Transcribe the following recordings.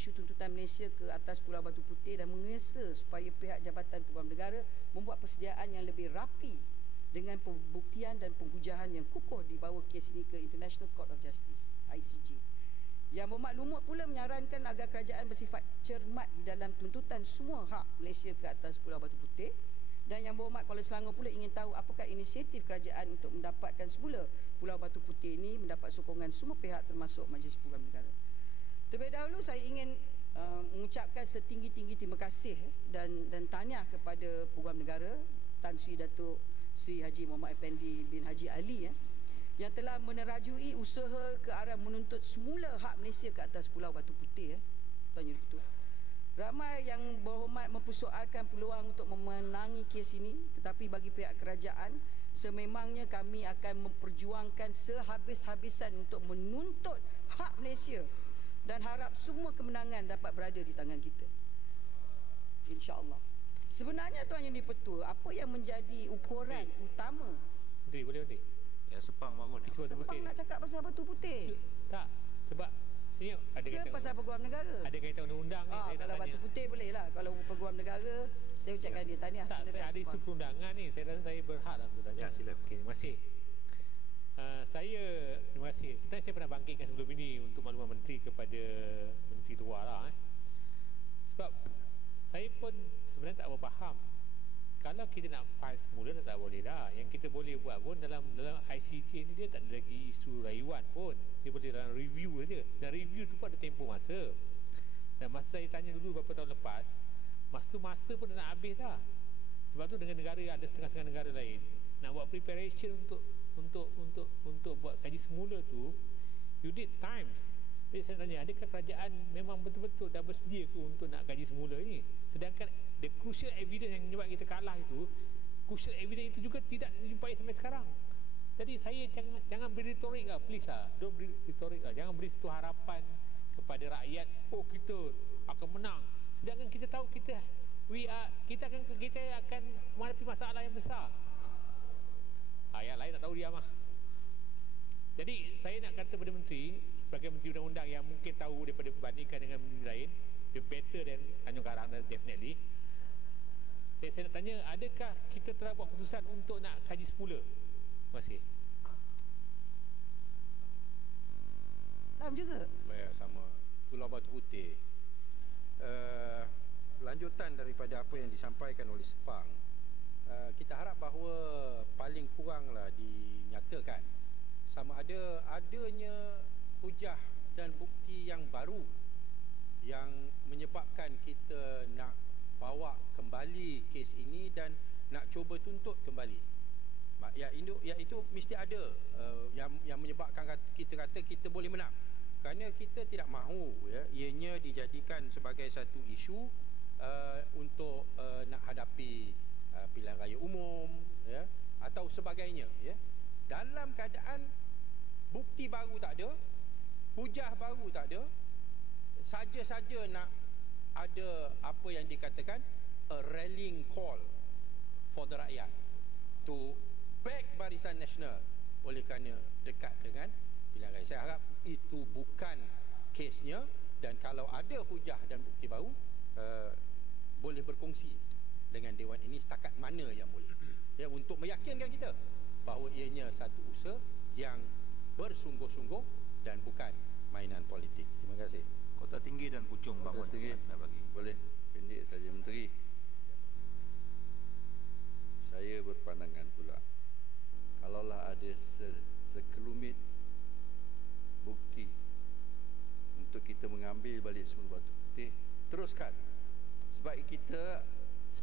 isu tuntutan Malaysia ke atas Pulau Batu Putih dan mengesa supaya pihak Jabatan Peguam Negara membuat persediaan yang lebih rapi dengan pembuktian dan penghujahan yang kukuh dibawa kes ini ke International Court of Justice, ICJ. Yang Berhormat Lumut pula menyarankan agar kerajaan bersifat cermat di dalam tuntutan semua hak Malaysia ke atas Pulau Batu Putih. Dan Yang Berhormat Kuala Selangor pula ingin tahu apakah inisiatif kerajaan untuk mendapatkan semula Pulau Batu Putih ini mendapat sokongan semua pihak termasuk Majlis Peguam Negara. Terlebih dahulu saya ingin mengucapkan setinggi-tinggi terima kasih dan tahniah kepada Peguam Negara Tan Sri Datuk Sri Haji Muhammad Effendi bin Haji Ali yang telah menerajui usaha ke arah menuntut semula hak Malaysia ke atas Pulau Batu Putih. Tuan Yang Dipertua, ramai yang berhormat mempersoalkan peluang untuk memenangi kes ini, tetapi bagi pihak kerajaan sememangnya kami akan memperjuangkan sehabis-habisan untuk menuntut hak Malaysia dan harap semua kemenangan dapat berada di tangan kita, insya-Allah. Sebenarnya Tuan Yang Dipertua, apa yang menjadi ukuran utama? Menteri, boleh Menteri? Ya, Sepang bangun. Sepang nak cakap pasal Batu Putih? Tak, sebab ini ada kaitan pasal Peguam Negara. Ada kaitan undang-undang ni, saya kalau Batu Putih boleh lah. Kalau Peguam Negara, saya ucapkan dia tahniah. Tak, saya ada isu perundangan ni. Saya rasa saya berhak lah untuk tanya. Ya, silakan. Okey, terima kasih. Terima kasih. Sebenarnya saya pernah bangkitkan sebelum ini untuk maklumat Menteri kepada Menteri luar lah. Sebab saya pun sebenarnya tak faham. Kalau kita nak file semula tak boleh dah. Yang kita boleh buat pun dalam ICJ ni dia tak ada lagi isu rayuan pun. Dia boleh dalam review saja. Dan review tu pun ada tempoh masa. Dan masa saya tanya dulu beberapa tahun lepas, masa pun dah nak habis dah. Sebab tu dengan negara ada setengah-setengah negara lain nak buat preparation untuk buat kaji semula tu, you need times. Jadi saya tanya, adakah kerajaan memang betul-betul dah bersedia ke untuk nak kaji semula ni? Sedangkan the crucial evidence yang menyebabkan kita kalah itu, crucial evidence itu juga tidak dijumpai sampai sekarang. Jadi saya jangan beri retorik lah, please lah. Don't beri retorik lah. Jangan beri satu harapan kepada rakyat, oh kita akan menang. Sedangkan kita tahu kita akan menghadapi masalah yang besar. Yang lain tak tahu dia mah. Jadi saya nak kata pada Menteri, sebagai Menteri Undang-Undang yang mungkin tahu daripada berbandingkan dengan menteri lain, dia better than Tanjung Karang definitely. Saya nak tanya, adakah kita telah buat keputusan untuk nak kaji semula? Terima kasih. Sama juga. Ya, sama. Pulau Batu Putih, lanjutan daripada apa yang disampaikan oleh Sepang, kita harap bahawa paling kuranglah dinyatakan sama adanya hujah dan bukti yang baru yang menyebabkan kita nak bawa kembali kes ini dan nak cuba tuntut kembali. Iaitu mesti ada yang menyebabkan kita kata kita boleh menang. Kerana kita tidak mahu ianya dijadikan sebagai satu isu untuk nak hadapi pilihan raya umum atau sebagainya dalam keadaan bukti baru tak ada, hujah baru tak ada, saja-saja nak ada apa yang dikatakan a rallying call for the rakyat to back Barisan Nasional oleh kerana dekat dengan pilihan raya. Saya harap itu bukan kesnya, dan kalau ada hujah dan bukti baru boleh berkongsi dengan Dewan ini setakat mana yang boleh untuk meyakinkan kita bahawa ianya satu usaha yang bersungguh-sungguh dan bukan mainan politik. Terima kasih. Kota Tinggi dan Puchong bangun. Nak bagi. Boleh pendek saja Menteri. Saya berpandangan pula, kalaulah ada sekelumit bukti untuk kita mengambil balik semula Batu Putih, teruskan. Sebab kita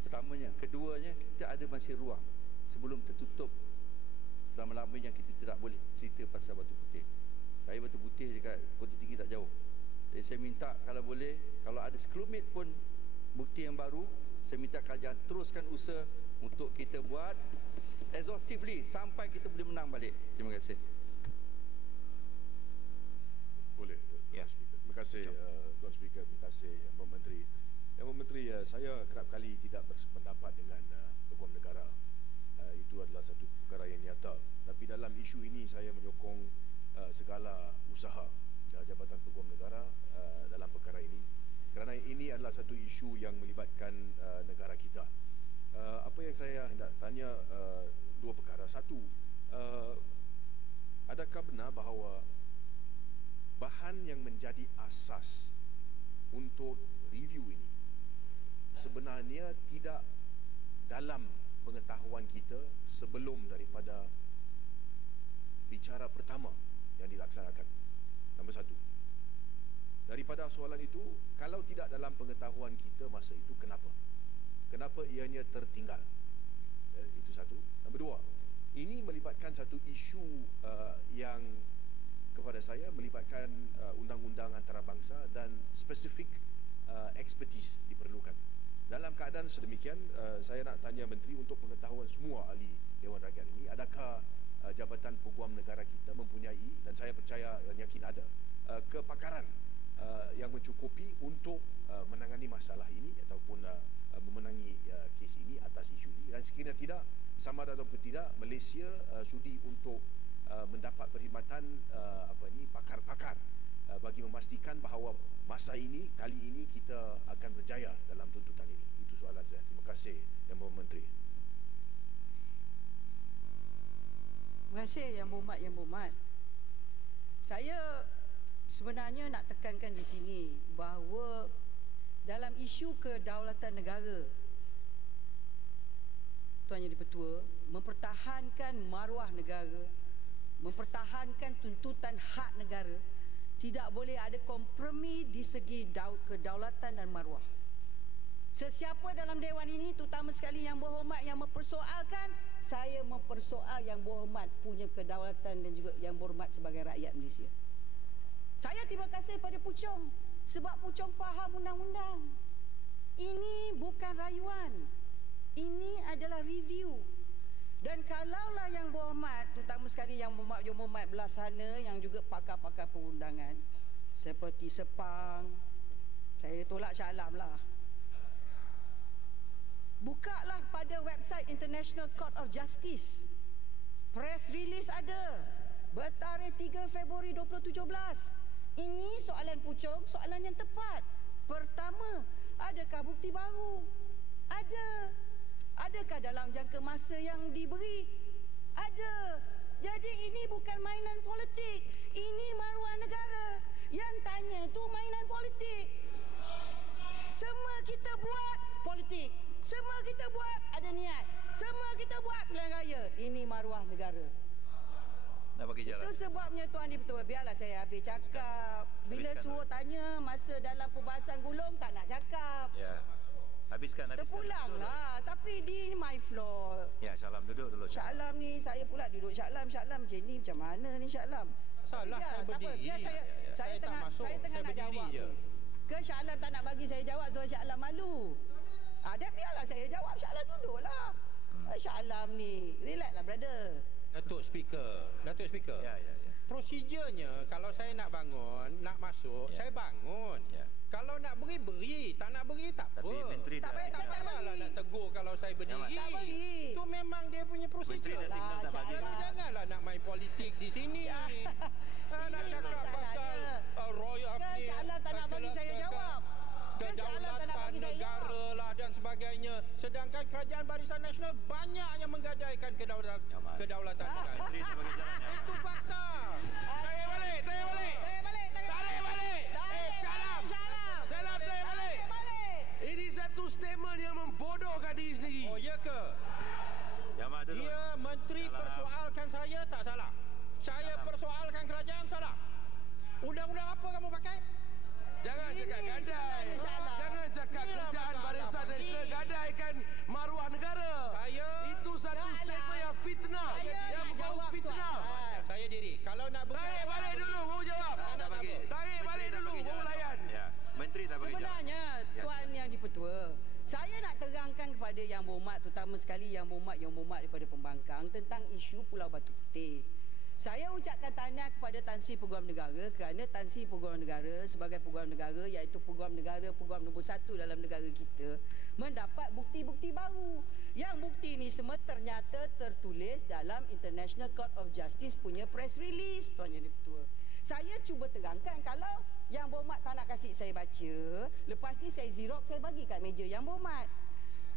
pertamanya, keduanya kita ada masih ruang sebelum tertutup selama-lamanya kita tidak boleh cerita pasal Batu Putih. Saya Batu Putih dekat Kota Tinggi tak jauh. Jadi saya minta kalau boleh, kalau ada sekelumit pun bukti yang baru, saya minta kerajaan teruskan usaha untuk kita buat exhaustively sampai kita boleh menang balik. Terima kasih. Boleh, ya. Terima kasih Tuan Speaker, terima kasih Pak Menteri. Yang Menteri, saya kerap kali tidak bersependapat dengan Peguam Negara. Itu adalah satu perkara yang nyata. Tapi dalam isu ini saya menyokong segala usaha Jabatan Peguam Negara dalam perkara ini. adalah satu isu yang melibatkan negara kita. Apa yang saya hendak tanya, dua perkara. Satu, adakah benar bahawa bahan yang menjadi asas untuk review ini sebenarnya tidak dalam pengetahuan kita sebelum daripada bicara pertama yang dilaksanakan? Nombor satu. Daripada soalan itu, kalau tidak dalam pengetahuan kita masa itu, kenapa? Kenapa ianya tertinggal? Itu satu. Nombor dua, ini melibatkan satu isu yang kepada saya melibatkan undang-undang antarabangsa dan spesifik expertise diperlukan. Dalam keadaan sedemikian, saya nak tanya Menteri untuk pengetahuan semua ahli Dewan Rakyat ini, adakah Jabatan Peguam Negara kita mempunyai, dan saya percaya dan yakin ada, kepakaran yang mencukupi untuk menangani masalah ini ataupun memenangi kes ini atas isu ini, dan sekiranya tidak, sama ada ataupun tidak, Malaysia sudi untuk mendapat perkhidmatan pakar-pakar bagi memastikan bahawa masa ini, kali ini kita akan berjaya dalam tuntutan ini. Itu soalan saya. Terima kasih Yang Berhormat Menteri. Terima kasih Yang Berhormat. Saya sebenarnya nak tekankan di sini bahawa dalam isu kedaulatan negara, Tuan Yang Di-Pertua, mempertahankan maruah negara, mempertahankan tuntutan hak negara, tidak boleh ada kompromi di segi kedaulatan dan maruah. Sesiapa dalam Dewan ini, terutama sekali Yang Berhormat yang mempersoalkan, saya mempersoal Yang Berhormat punya kedaulatan dan juga Yang Berhormat sebagai rakyat Malaysia. Saya terima kasih pada Puchong sebab Puchong faham undang-undang. Ini bukan rayuan, ini adalah review. Dan kalaulah Yang Berhormat, terutama sekali Yang Berhormat belah sana yang juga pakar-pakar perundangan seperti Sepang, saya tolak Shah Alam lah, bukalah pada website International Court of Justice, press release ada bertarikh 3 Februari 2017. Ini soalan Puchong, soalan yang tepat. Pertama, adakah bukti baru? Ada. Adakah dalam jangka masa yang diberi? Ada. Jadi ini bukan mainan politik, ini maruah negara. Yang tanya tu mainan politik. Semua kita buat politik, semua kita buat ada niat, semua kita buat pilihan raya. Ini maruah negara. Nak bagi jalan. Itu sebabnya Tuan Di-Pertua, biarlah saya habis cakap. Bila suruh tanya masa dalam perbahasan gulung, tak nak cakap. Ya. Habiskan. Terpulanglah. Tapi di my floor. Ya, Shah Alam duduk dulu. Shah Alam ni, saya pula duduk Shah Alam macam ni, macam mana ni Shah Alam? Salah, saya berdiri. Biar saya tengah nak jawab je. Ke Shah Alam tak nak bagi saya jawab sebab Shah Alam malu. Dan biarlah saya jawab, Shah Alam duduklah. Shah Alam ni, relax lah brother. Datuk Speaker. Ya. Prosedurnya, kalau saya nak bangun, nak masuk, saya bangun. Ya. Kalau nak beri, tak nak beri tak apa. Tapi Menteri Tak payah, tak payahlah nak tegur kalau saya berdiri. Tak beri. Itu memang dia punya prosedur. Menteri dah signal tak bagi. Jadi janganlah nak main politik di sini. Nak Ini cakap pasal royal Kan Shah Alam tak nak bagi saya jawab. Kan Shah Alam tak nak kedaulatan bagi saya jawab. negara lah dan sebagainya. Sedangkan Kerajaan Barisan Nasional banyak yang menggadaikan kedaulatan negara. Menteri nak bagi jalan. Ya. Itu fakta. Tarik balik. Tarik balik. Tarik balik. Shah Alam. Shah Alam, tarik balik. Ini satu statement yang membodohkan diri sendiri. Oh ya ke? Yang Mak duduk. Dia menteri Salah. persoalkan saya tak salah. Saya persoalkan kerajaan salah. Undang-undang apa kamu pakai? Jangan cakap gadai. sebenarnya Shah Alam. Jangan cakap Inilah kerajaan masalah Barisan Menteri. Nasional gadaikan maruah negara. Itu satu Shah Alam. statement yang fitnah. Saya Yang nak berbau jawab fitnah. soalan. Saya diri. Kalau nak Tarik balik dulu, baru jawab. Tak bagi. Tarik Menteri balik dah dulu, bagi baru jalan. layan. Ya. Menteri dah bagi jalan. Sebenarnya Tuan Yang Di-Pertua, saya nak terangkan kepada Yang Berhormat, terutama sekali Yang Berhormat daripada Pembangkang tentang isu Pulau Batu Putih. Saya ucapkan tahniah kepada Tan Sri Peguam Negara kerana Tan Sri Peguam Negara sebagai Peguam Negara, iaitu Peguam Negara, Peguam nombor 1 dalam negara kita, mendapat bukti-bukti baru. Yang bukti ini semua ternyata tertulis dalam International Court of Justice punya press release, Tuan Yang Di-Pertua. Saya cuba terangkan kalau Yang berhormat tak nak kasih saya baca, lepas ni saya xerox, saya bagi kat meja Yang Berhormat.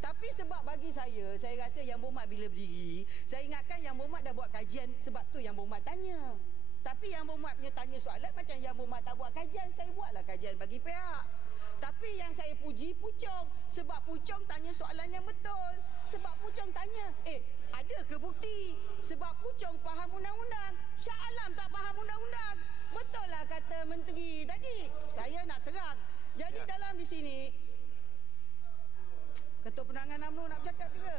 Tapi sebab bagi saya rasa Yang Berhormat bila berdiri, saya ingatkan Yang Berhormat dah buat kajian, sebab tu Yang Berhormat tanya. Tapi Yang Berhormat punya tanya soalan macam Yang Berhormat tak buat kajian. Saya buatlah kajian bagi pihak. Tapi yang saya puji Puchong, sebab Puchong tanya soalan yang betul. Sebab Puchong tanya, ada ke bukti? Sebab Puchong faham undang-undang, Shah Alam tak faham undang-undang. Betul lah kata menteri tadi. Saya nak terang. Jadi dalam di sini, Ketua Penerangan UMNO nak bercakap juga.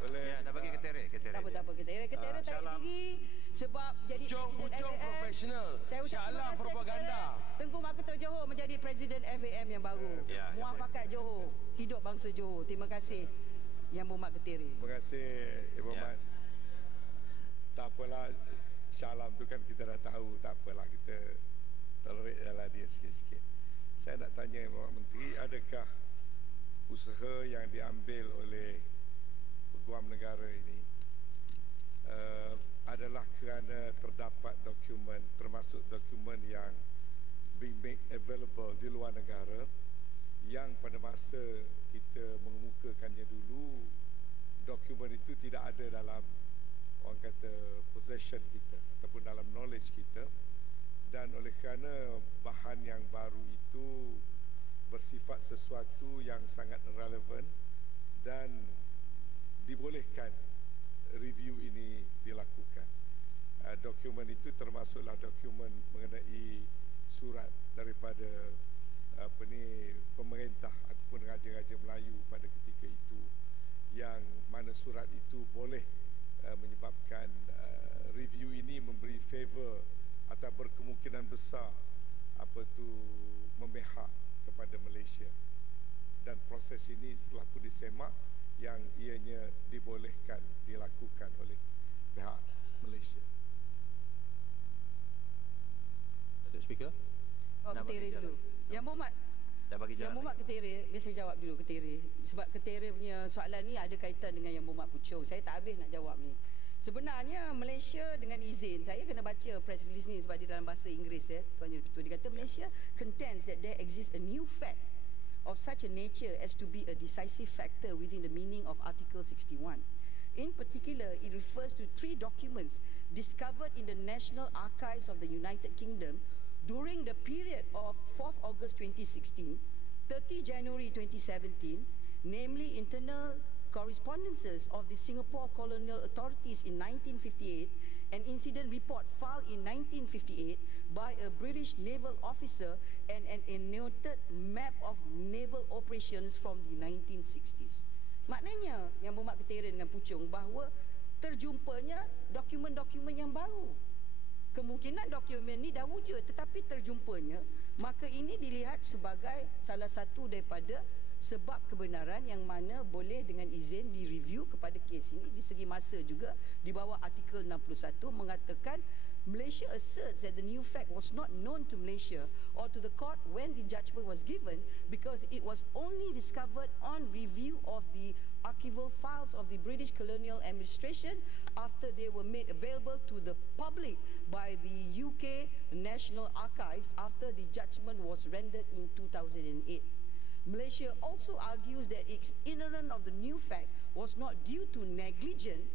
Boleh. Ya, dah bagi keteret. Tak apa, ketera tak Shah Alam. diri sebab jadi Puchong Presiden FAM. profesional. Saya ucap Shah terima Alam kasih propaganda. kepada Tengku Maketua Johor menjadi Presiden FAM yang baru. Ya, Muafakat Johor, hidup bangsa Johor. Terima kasih Yang Berhormat Ketera. Terima kasih Ibu Mat. Tak apalah, Shah Alam tu kan kita dah tahu, tak apalah, kita tolerate lah dia sikit-sikit. Saya nak tanya Ibu Menteri, adakah usaha yang diambil oleh Peguam Negara ini adalah kerana terdapat dokumen, termasuk dokumen yang being made available di luar negara, yang pada masa kita mengemukakannya dulu, dokumen itu tidak ada dalam, orang kata, possession kita ataupun dalam knowledge kita, dan oleh kerana bahan yang baru itu bersifat sesuatu yang sangat relevan dan dibolehkan review ini dilakukan. Dokumen itu termasuklah dokumen mengenai surat daripada pemerintah ataupun Raja-Raja Melayu pada ketika itu, yang mana surat itu boleh menyebabkan review ini memberi favor atau berkemungkinan besar memihak kepada Malaysia. Dan proses ini setelah pun disemak, yang ianya dibolehkan dilakukan oleh pihak Malaysia. Datuk Speaker. Ketera dulu. Yang Berhormat, Dah bagi Yang jalan. Berhormat Ketera, biar saya jawab dulu Ketera. Sebab Ketera punya soalan ni ada kaitan dengan Yang Berhormat Puchong. Saya tak habis nak jawab ni. Sebenarnya Malaysia, dengan izin, saya kena baca press release ni sebab dia dalam bahasa Inggeris Tuan Yang Ketua. Dia kata Malaysia contends that there exists a new fact of such a nature as to be a decisive factor within the meaning of Article 61. In particular, it refers to 3 documents discovered in the National Archives of the United Kingdom during the period of 4th August 2016, 30 January 2017, namely internal correspondences of the Singapore colonial authorities in 1958, an incident report filed in 1958 by a British naval officer, and an annotated map of naval operations from the 1960s. Maknanya Yang Berhormat Ketera dengan Puchong bahawa terjumpanya dokumen-dokumen yang baru. Kemungkinan dokumen ni dah wujud, tetapi terjumpanya, maka ini dilihat sebagai salah satu daripada sebab kebenaran yang mana boleh dengan izin direview kepada kes ini. Di segi masa juga, di bawah artikel 61 mengatakan Malaysia asserts that the new fact was not known to Malaysia or to the court when the judgment was given, because it was only discovered on review of the archival files of the British colonial administration after they were made available to the public by the UK National Archives after the judgment was rendered in 2008. Malaysia also argues that its ignorance of the new fact was not due to negligence,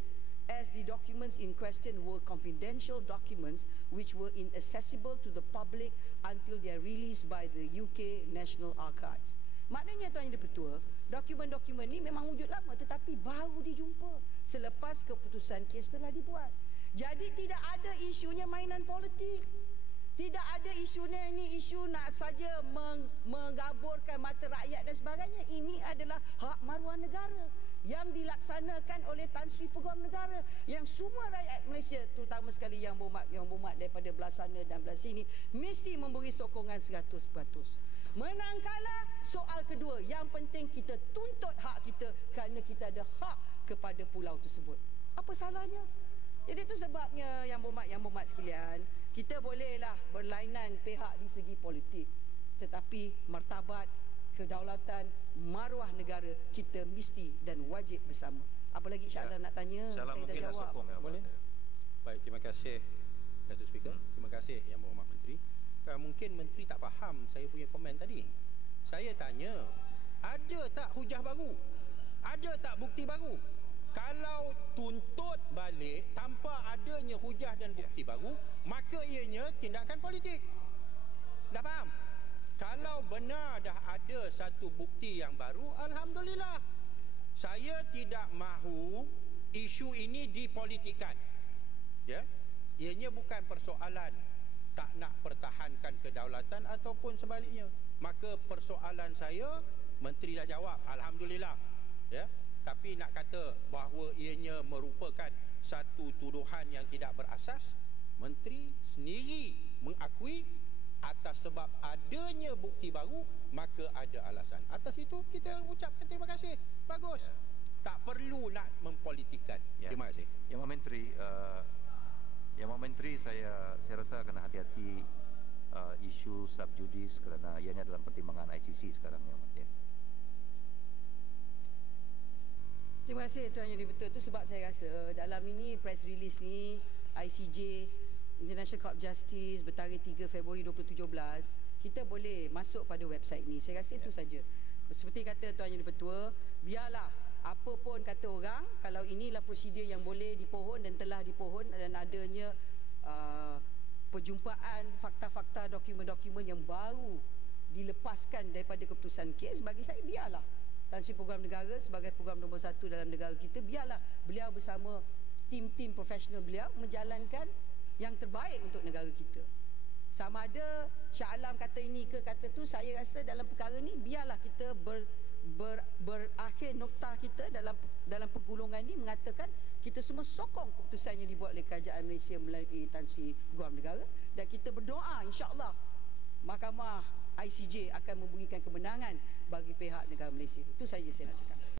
as the documents in question were confidential documents which were inaccessible to the public until they are released by the UK National Archives. Maknanya Tuan Yang Ketua, dokumen-dokumen ni memang wujud lama tetapi baru dijumpa selepas keputusan kes telah dibuat. Jadi tidak ada isunya mainan politik. Tidak ada isunya ini isu nak saja menggaburkan mata rakyat dan sebagainya. Ini adalah hak maruah negara yang dilaksanakan oleh Tan Sri Peguam Negara, yang semua rakyat Malaysia, terutama sekali Yang Berhormat daripada belah sana dan belah sini, mesti memberi sokongan 100%. Menangkala soal kedua, yang penting kita tuntut hak kita kerana kita ada hak kepada pulau tersebut. Apa salahnya? Jadi itu sebabnya Yang Berhormat sekalian, kita bolehlah berlainan pihak di segi politik, tetapi martabat, kedaulatan, maruah negara kita mesti dan wajib bersama. Apa lagi Shah Alam nak tanya? Shah Alam Saya dah mungkin nak jawab. sokong yang Boleh? Baik, terima kasih Datuk Speaker. Terima kasih Yang Berhormat Menteri. Mungkin menteri tak faham saya punya komen tadi. Saya tanya, ada tak hujah baru? Ada tak bukti baru? Kalau tuntut balik tanpa adanya hujah dan bukti baru, maka ianya tindakan politik. Dah faham? Kalau benar dah ada satu bukti yang baru, alhamdulillah. Saya tidak mahu isu ini dipolitikkan. Ya, ianya bukan persoalan tak nak pertahankan kedaulatan ataupun sebaliknya. Maka persoalan saya, menteri dah jawab, alhamdulillah. Ya, tapi nak kata bahawa ianya merupakan satu tuduhan yang tidak berasas, menteri sendiri mengakui atas sebab adanya bukti baru maka ada alasan. Atas itu kita ucapkan terima kasih. Bagus. Tak perlu nak mempolitikkan. Terima kasih. Yang Menteri, saya rasa kena hati-hati isu subjudis kerana ianya dalam pertimbangan ICC sekarang ya. Terima kasih Tuan Yang Di-Betul. Itu sebab saya rasa dalam ini press release ni ICJ International Court of Justice bertarikh 3 Februari 2017, kita boleh masuk pada website ni. Saya rasa itu saja. Seperti kata Tuan Yang Di-Betul, biarlah apa pun kata orang, kalau inilah prosedur yang boleh dipohon dan telah dipohon dan adanya perjumpaan fakta-fakta, dokumen-dokumen yang baru dilepaskan daripada keputusan kes, bagi saya biarlah Tan Sri Program Negara sebagai program nombor 1 dalam negara kita, biarlah beliau bersama tim-tim profesional beliau menjalankan yang terbaik untuk negara kita. Sama ada Shah Alam kata ini ke kata tu, saya rasa dalam perkara ni biarlah kita berakhir nokta kita dalam pergulungan ini mengatakan kita semua sokong keputusan yang dibuat oleh Kerajaan Malaysia melalui Tan Sri Program Negara, dan kita berdoa insya-Allah Mahkamah ICJ akan memberikan kemenangan bagi pihak negara Malaysia. Itu saja saya nak cakap.